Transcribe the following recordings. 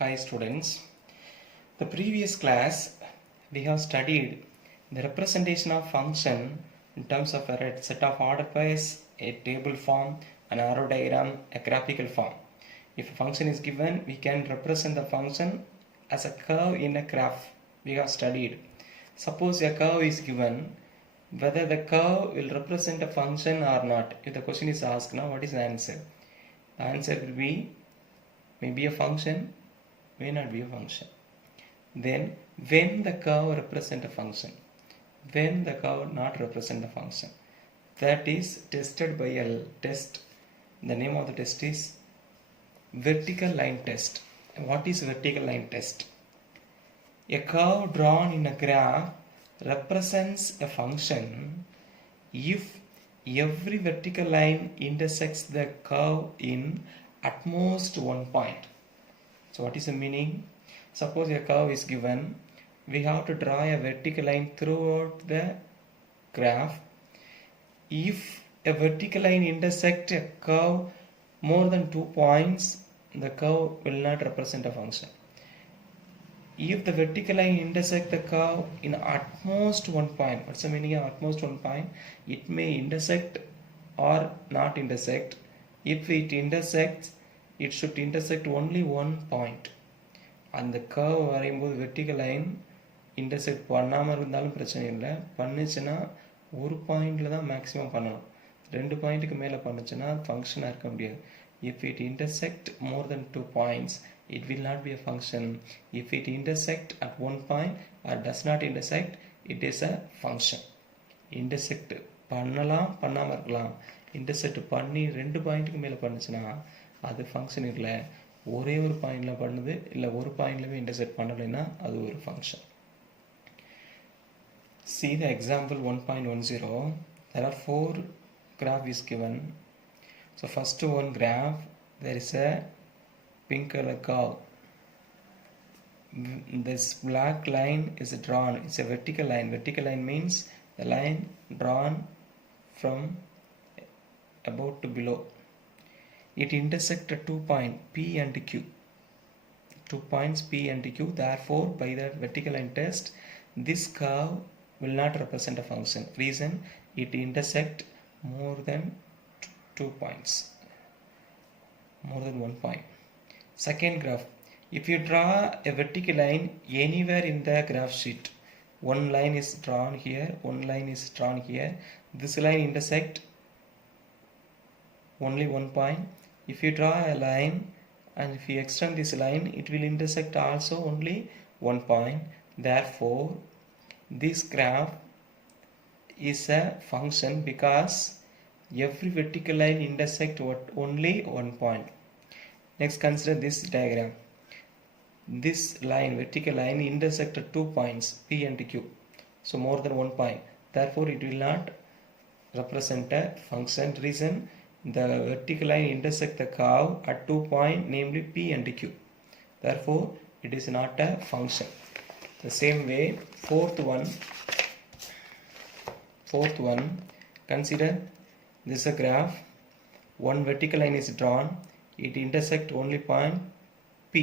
Hi students. The previous class we have studied the representation of function in terms of a set of order pairs, a table form, an arrow diagram, a graphical form. If a function is given, we can represent the function as a curve in a graph. We have studied. Suppose a curve is given, whether the curve will represent a function or not. If the question is asked now, what is the answer? The answer will be maybe a function, may not be a function. Then when the curve represent a function, when the curve not represent a function, that is tested by a test. The name of the test is vertical line test. What is vertical line test? A curve drawn in a graph represents a function if every vertical line intersects the curve in at most one point. So what is the meaning? Suppose a curve is given, we have to draw a vertical line throughout the graph. If a vertical line intersects a curve more than 2 points, the curve will not represent a function. If the vertical line intersects the curve in at most 1 point, what's the meaning of at most 1 point? It may intersect or not intersect. If it intersects, it should intersect only 1 point. அந்த curve வரையும்போது vertical line intersect பண்ணாமல் இருந்தாலும் பிரச்சனை இல்லை, பண்ணுச்சுன்னா ஒரு பாயிண்டில் தான் மேக்ஸிமம் பண்ணணும். 2 பாயிண்ட்டுக்கு மேலே பண்ணுச்சுன்னா ஃபங்க்ஷனாக இருக்க முடியாது. If it intersect more than 2 points, it will not be a function. If it intersect at 1 point or does not intersect, it is a function. Intersect பண்ணலாம், பண்ணாமல் இருக்கலாம். இன்டர்செக்ட் பண்ணி 2 பாயிண்ட்டுக்கு மேலே பண்ணுச்சுன்னா அது ஃபங்க்ஷன் இல்லை. ஒரே ஒரு பாயிண்டில் பண்ணுது இல்லை ஒரு பாயிண்ட்லவே இன்டர்செக்ட் பண்ணலைன்னா அது ஒரு function. See the example 1.10. There are 4 graph is given. So first one graph, there is a pink color curve. This black line is drawn. It's a vertical line. Vertical line means the line drawn from above to below. It intersects at 2 points P and Q. 2 points P and Q. Therefore, by the vertical line test, this curve will not represent a function. Reason, it intersects more than 2 points, more than 1 point. Second graph, if you draw a vertical line anywhere in the graph sheet, one line is drawn here, one line is drawn here, this line intersect only 1 point. If you draw a line and if you extend this line, it will intersect also only 1 point. Therefore, this graph is a function because every vertical line intersect only 1 point. Next, consider this diagram. This line, vertical line, intersect at 2 points P and Q. So more than 1 point. Therefore, it will not represent a function. Reason, the vertical line intersect the curve at 2 points, namely P and Q. Therefore, it is not a function. The same way, fourth one, consider this is a graph. One vertical line is drawn. It intersect only point P.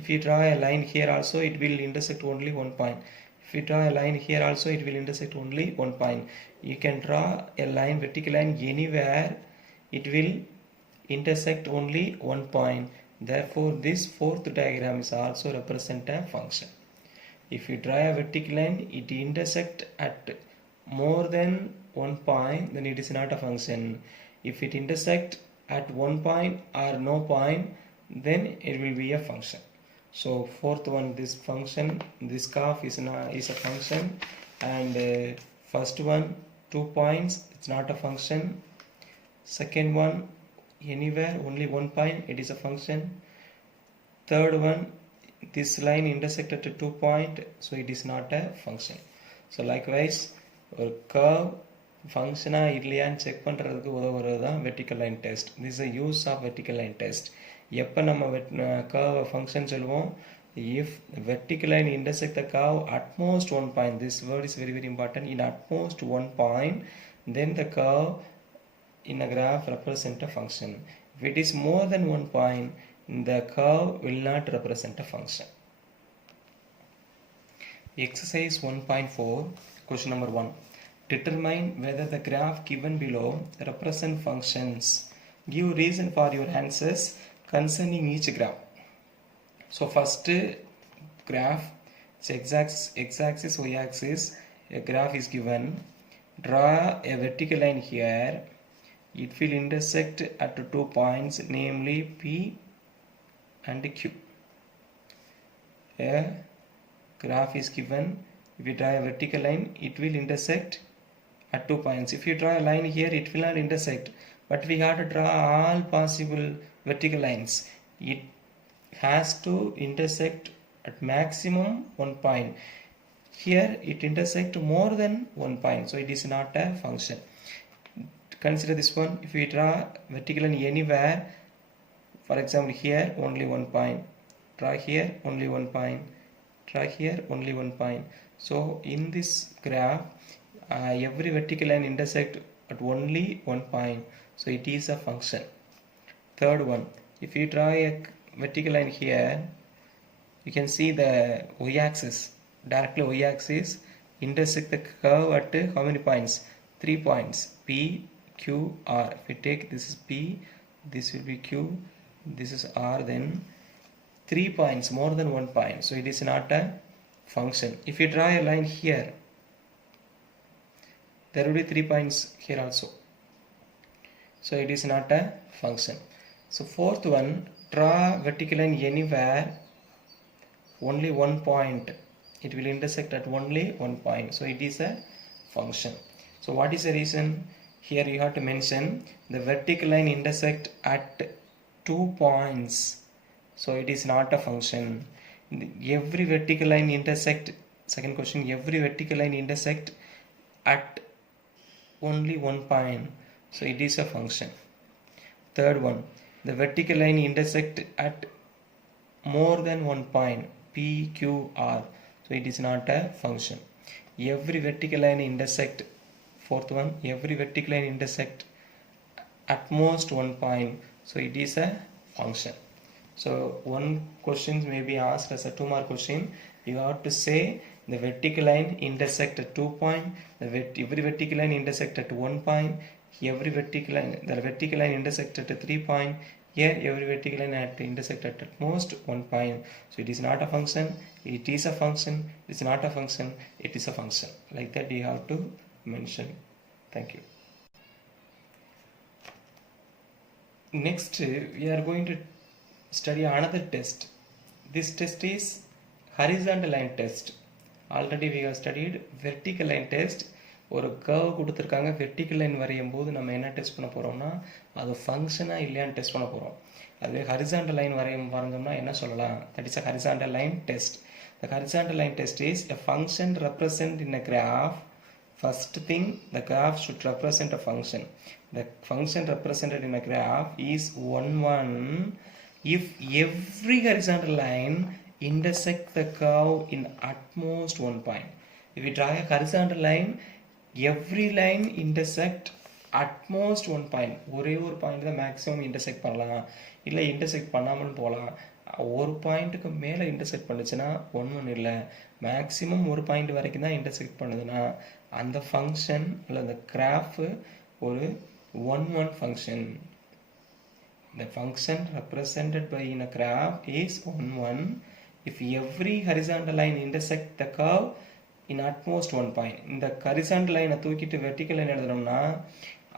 If you draw a line here also, it will intersect only 1 point. If you draw a line here also, it will intersect only 1 point. You can draw a line, vertical line anywhere, it will intersect only 1 point. Therefore, this fourth diagram is also represent a function. If you draw a vertical line, it intersect at more than 1 point, then it is not a function. If it intersect at 1 point or no point, then it will be a function. So fourth one, this function, this graph is a function, and first one 2 points, it's not a function. Second one, anywhere only 1 point, it is a function. Third one, this line intersected to 2 point, so it is not a function. So likewise, ஒரு curve ஃபங்க்ஷனா இல்லையான்னு check பண்ணுறதுக்கு உதவுறது தான் vertical line test. This is use of vertical line test. எப்போ நம்ம curve function சொல்லுவோம்? if vertical line intersect the curve at most 1 point, this word is very important, in at most 1 point, then the curve in a graph represent a function. If it is more than 1 point, the curve will not represent a function. Exercise 1.4, question number 1. Determine whether the graph given below represent functions. Give reason for your answers concerning each graph. So first graph, x-axis, y-axis, a graph is given. Draw a vertical line here. It will intersect at 2 points, namely P and Q. A graph is given. If you draw a vertical line, it will intersect at 2 points. If you draw a line here, it will not intersect. But we have to draw all possible vertical lines. It has to intersect at maximum 1 point. Here it intersects more than 1 point, so it is not a function. Consider this one. If we draw vertical line anywhere, for example here only 1 point, draw here only 1 point, draw here only 1 point. So in this graph, every vertical line intersect at only 1 point, so it is a function. Third one, if you draw a vertical line here, you can see the y-axis, directly y-axis intersect the curve at how many points? 3 points, P, Q, R. If we take this is P, this will be Q, this is R, then 3 points, more than 1 point, so it is not a function. If you draw a line here, there will be 3 points here also, so it is not a function. So fourth one, draw vertical line anywhere, only 1 point, it will intersect at only 1 point, so it is a function. So what is the reason? Here you have to mention the vertical line intersect at 2 points, so it is not a function. Every vertical line intersect, second question, every vertical line intersect at only 1 point, so it is a function. Third one, the vertical line intersect at more than 1 point, P, Q, R, so it is not a function. Every vertical line intersect, fourth one, every vertical line intersect at most 1 point, so it is a function. So one question may be asked as a 2-mark question. You have to say the vertical line intersect at 2 point, every vertical line intersect at 1 point, every vertical line, the vertical line intersect at 3 point, here every vertical line had to intersect at most 1 point. So it is not a function, it is a function, it is not a function, it is a function. Like that you have to mention. Thank you. Next we are going to study another test. This test is horizontal line test. Already we have studied vertical line test. ஒரு curve கொடுத்துருக்காங்க, vertical line வரையும் போது நம்ம என்ன test பண்ண போகிறோம்னா அது ஃபங்க்ஷனாக இல்லையான்னு டெஸ்ட் பண்ண போகிறோம். அதுவே ஹரிசாண்டல் லைன் வரைஞ்சோம்னா என்ன சொல்லலாம்? That is a horizontal line test. The horizontal line test is a function represent in a graph. First thing, the graph should represent a function. The function represented in a graph is 1, 1 if every horizontal line intersect the curve in at most 1 point. If we draw a horizontal line, every line intersect at most 1 point. ஒரே ஒரு point தான் maximum intersect பண்ணலாம், இல்லை intersect பண்ணாமலும் போகலாம். ஒரு பாயிண்ட்டுக்கு மேலே intersect பண்ணுச்சுன்னா ஒன்றும் இல்லை, மேக்ஸிமம் ஒரு பாயிண்ட் வரைக்கும் தான் இன்டர்செக்ட் பண்ணுதுன்னா அந்த ஃபங்க்ஷன் அல்லது அந்த கிராஃப் ஒரு 1, 1 function. The function represented by in a graph is 1, 1 if every horizontal line intersect the curve in at most 1 point. இந்த horizontal line தூக்கிட்டு vertical line எழுதுறோம்னா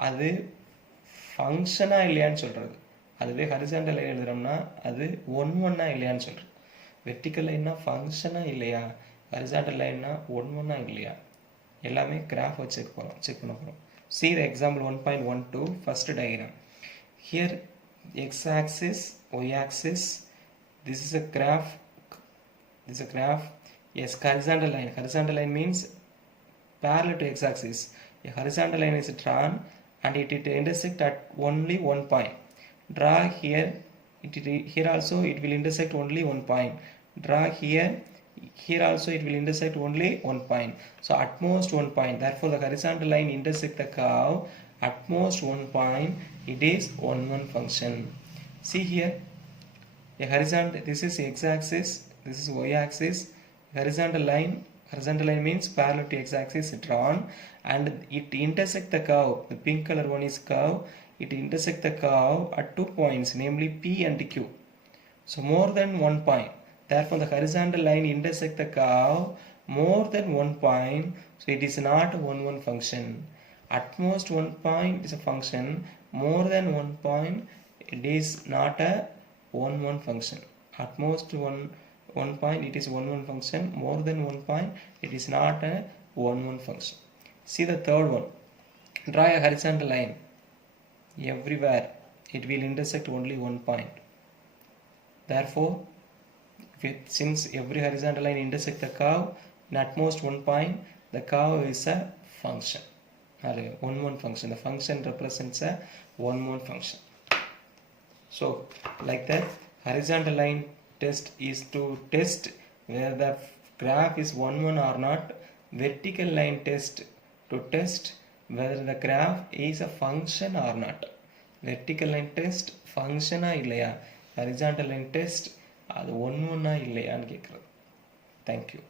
அது ஃபங்க்ஷனா இல்லையான்னு சொல்றது. அதுவே horizontal line எழுதுறோம்னா அது 1, 1 இல்லையான்னு சொல்றது. vertical line ஃபங்க்ஷனா இல்லையா, horizontal line 1, 1 இல்லையா, எல்லாமே graph வச்சு செக் பண்ண போறோம். See the example 1.12 first diagram. Here x-axis, y-axis, this is a graph, this is a graph. Yes, horizontal line. Horizontal line means parallel to x-axis. A horizontal line is drawn and it intersect at only 1 point. Draw here, here also it will intersect only 1 point. Draw here, here also it will intersect only 1 point. So at most 1 point. Therefore the horizontal line intersect the curve at most 1 point. It is 1, 1 function. See here, A horizontal, this is x-axis, this is y-axis. Horizontal line means parallel to x-axis drawn, and it intersect the curve. The pink color one is curve. It intersect the curve at 2 points, namely P and Q. So more than 1 point. Therefore, the horizontal line intersect the curve more than 1 point. So it is not a 1-1 function. At most 1 point is a function. More than 1 point, it is not a 1-1 function. At most 1 point, it is 1-1 function. More than 1 point, it is not a 1-1 function. See the third one. Draw a horizontal line. Everywhere, it will intersect only 1 point. Therefore, since every horizontal line intersect the curve in at most 1 point, the curve is a function, or a 1-1 function. The function represents a 1-1 function. So, like that, horizontal line test is to test whether the graph is 1-1 or not. Vertical line test to test whether the graph is a function or not. Vertical line test function இல்லையா, horizontal line test அது 1-1 இல்லையான்னு கேட்குறது. Thank you.